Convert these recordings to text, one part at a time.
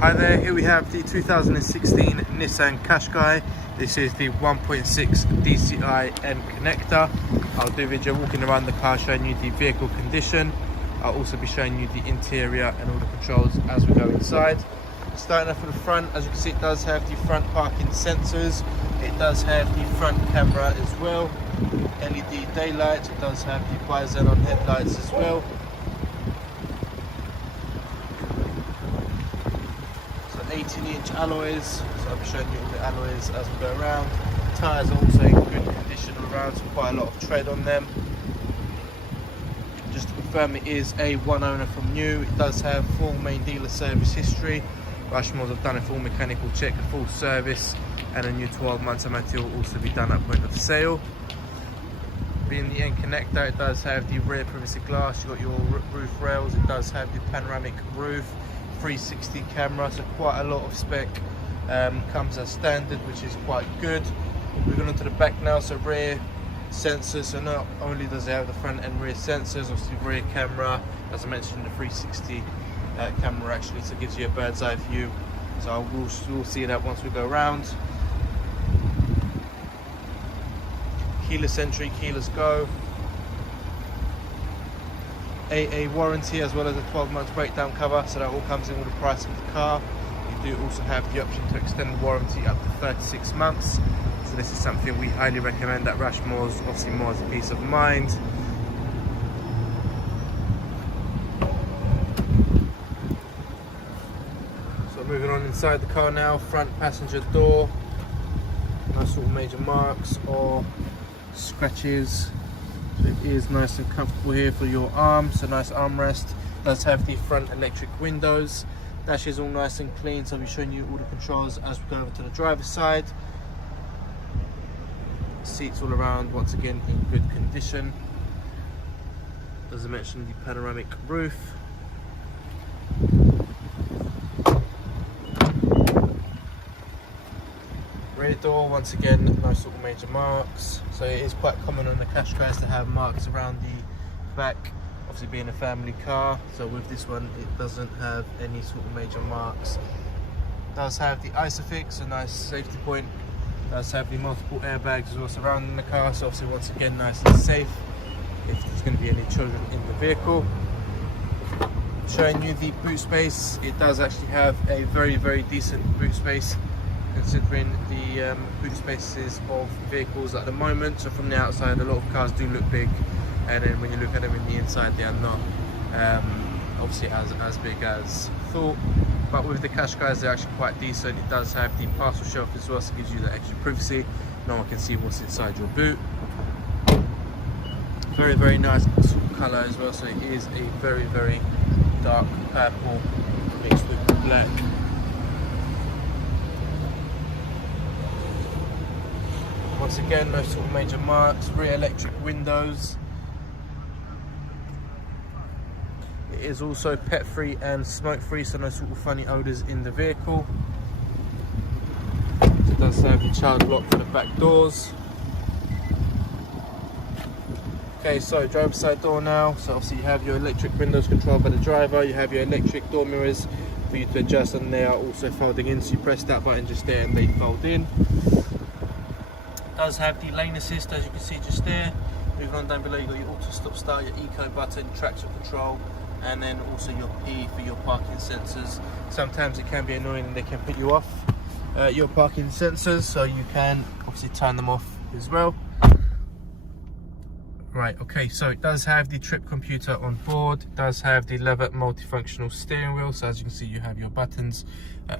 Hi there, here we have the 2016 Nissan Qashqai. This is the 1.6 DCI and Connecta. I'll do a video walking around the car showing you the vehicle condition. I'll also be showing you the interior and all the controls as we go inside. Starting off at the front, as you can see, it does have the front parking sensors. It does have the front camera as well. LED daylight, it does have the bi-xenon headlights as well. 18-inch alloys, so I'll be showing you all the alloys as we go around. Tyres are also in good condition all around, so quite a lot of tread on them. Just to confirm, it is a one owner from new. It does have full main dealer service history. Rushmore's have done a full mechanical check, a full service, and a new 12 months MOT will also be done at point of sale. Being the end connector, it does have the rear privacy glass, you've got your roof rails, it does have the panoramic roof, 360 camera, so quite a lot of spec. Comes as standard, which is quite good. Moving on to the back now, so rear sensors, so not only does it have the front and rear sensors, obviously rear camera, as I mentioned, the 360 camera actually, so it gives you a bird's eye view, so we'll see that once we go around. Keyless entry, keyless go, AA warranty as well as a 12 month breakdown cover, so that all comes in with the price of the car. You do also have the option to extend the warranty up to 36 months, so this is something we highly recommend at Rushmore's, obviously more as a peace of mind. So moving on inside the car now, front passenger door, no sort of major marks or scratches. So it is nice and comfortable here for your arms, a nice armrest. Does have the front electric windows. Dash is all nice and clean, so I'll be showing you all the controls as we go over to the driver's side. Seats all around, once again in good condition. As I mentioned, the panoramic roof. Rear door, once again, no sort of major marks. So it is quite common on the Qashqais to have marks around the back, obviously being a family car. So with this one, it doesn't have any sort of major marks. It does have the Isofix, a nice safety point. It does have the multiple airbags as well surrounding the car, so obviously once again nice and safe if there's going to be any children in the vehicle. Showing you the boot space, it does actually have a very decent boot space, considering the boot spaces of vehicles at the moment. So from the outside, a lot of cars do look big, and then when you look at them in the inside, they are not obviously as big as thought. But with the Qashqais, they're actually quite decent. It does have the parcel shelf as well, so it gives you that extra privacy. No one can see what's inside your boot. Very nice sort of colour as well, so it is a very dark purple mixed with black. Once again, no sort of major marks. Rear electric windows. It is also pet free and smoke free, so no sort of funny odours in the vehicle. It does have the child lock for the back doors. Okay, so driver's side door now. So obviously you have your electric windows controlled by the driver. You have your electric door mirrors for you to adjust, and they are also folding in. So you press that button just there and they fold in. Does have the lane assist, as you can see just there. Moving on down below, you've got your auto stop start, your eco button, traction control, and then also your P for your parking sensors. Sometimes it can be annoying and they can put you off your parking sensors, so you can obviously turn them off as well. Right, okay, so it does have the trip computer on board. It does have the leather multifunctional steering wheel, so as you can see, you have your buttons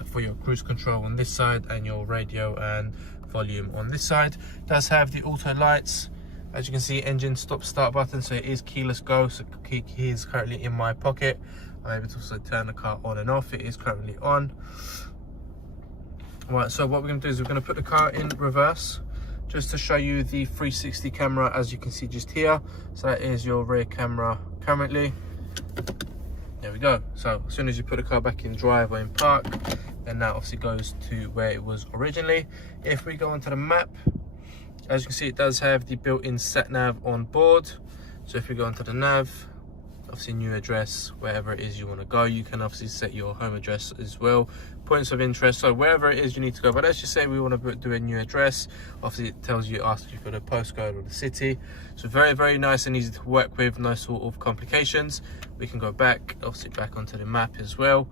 for your cruise control on this side and your radio and volume on this side. It does have the auto lights, as you can see, engine stop start button, so it is keyless go, so key is currently in my pocket. I'm able to also turn the car on and off. It is currently on. Right, so what we're going to do is we're going to put the car in reverse just to show you the 360 camera, as you can see just here. So that is your rear camera currently. There we go. So as soon as you put the car back in drive or in park, then that obviously goes to where it was originally. If we go onto the map, as you can see, it does have the built-in sat nav on board. So if we go onto the nav, obviously new address, wherever it is you want to go. You can obviously set your home address as well, points of interest, so wherever it is you need to go. But let's just say we want to do a new address. Obviously it tells you, asks you for the postcode or the city. So very, very nice and easy to work with, no sort of complications. We can go back, obviously back onto the map as well.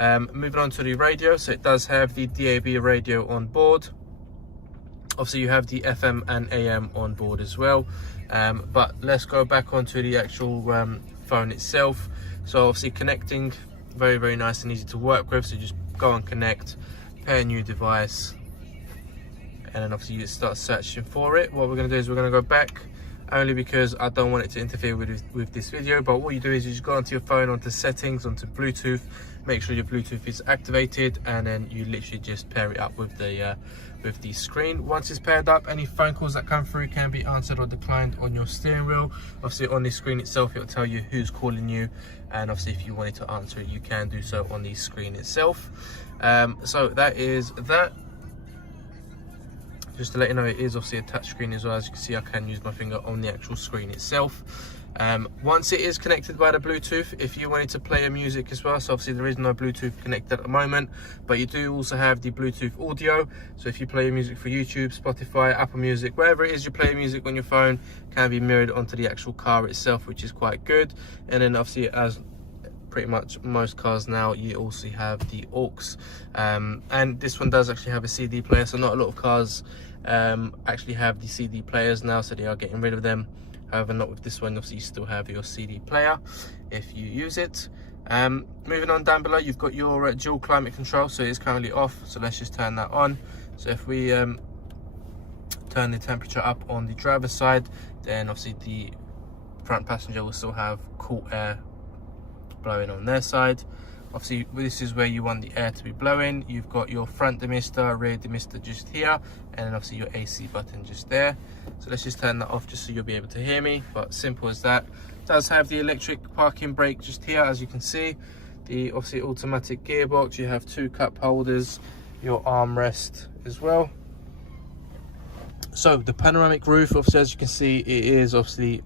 Moving on to the radio, so it does have the DAB radio on board. Obviously you have the FM and AM on board as well. But let's go back onto the actual phone itself. So obviously connecting, very, very nice and easy to work with. So just go and connect, pair a new device, and then obviously you start searching for it. What we're going to do is we're going to go back, only because I don't want it to interfere with this video. But what you do is you just go onto your phone, onto settings, onto Bluetooth, make sure your Bluetooth is activated, and then you literally just pair it up with the screen. Once it's paired up, any phone calls that come through can be answered or declined on your steering wheel. Obviously on the screen itself, it'll tell you who's calling you, and obviously if you wanted to answer it, you can do so on the screen itself. So that is that. Just to let you know, it is obviously a touch screen as well. As you can see, I can use my finger on the actual screen itself. Once it is connected by the Bluetooth, if you wanted to play a music as well, so obviously there is no Bluetooth connected at the moment, but you do also have the Bluetooth audio. So if you play music for YouTube, Spotify, Apple Music, wherever it is you play music on your phone, can be mirrored onto the actual car itself, which is quite good. And then obviously, as pretty much most cars now, you also have the aux, and this one does actually have a CD player. So not a lot of cars actually have the CD players now, so they are getting rid of them. However, not with this one. Obviously you still have your CD player if you use it. Moving on, down below you've got your dual climate control, so it's currently off, so let's just turn that on. So if we turn the temperature up on the driver's side, then obviously the front passenger will still have cool air blowing on their side. Obviously this is where you want the air to be blowing. You've got your front demister, rear demister just here, and then obviously your AC button just there. So let's just turn that off just so you'll be able to hear me, but simple as that. It does have the electric parking brake just here, as you can see. The obviously automatic gearbox, you have 2 cup holders, your armrest as well. So the panoramic roof, obviously as you can see, it is obviously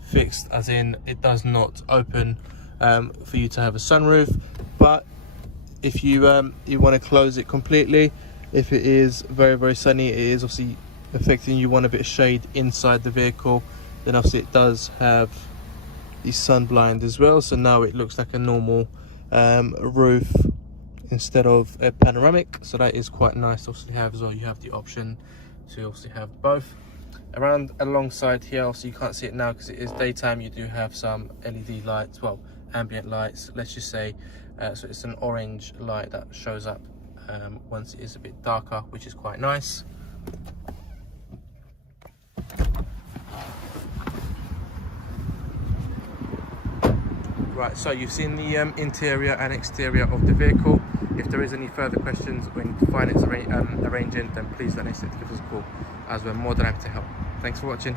fixed, as in it does not open for you to have a sunroof. But if you you want to close it completely, if it is very, very sunny, it is obviously affecting you, want a bit of shade inside the vehicle, then obviously it does have the sun blind as well. So now it looks like a normal roof instead of a panoramic, so that is quite nice to obviously have as well. You have the option to obviously have both. Around alongside here, obviously you can't see it now because it is daytime, you do have some LED lights, well, ambient lights, let's just say. So it's an orange light that shows up once it is a bit darker, which is quite nice. Right, so you've seen the interior and exterior of the vehicle. If there is any further questions or any finance arranging, then please don't hesitate to give us a call, as we're more than happy to help. Thanks for watching.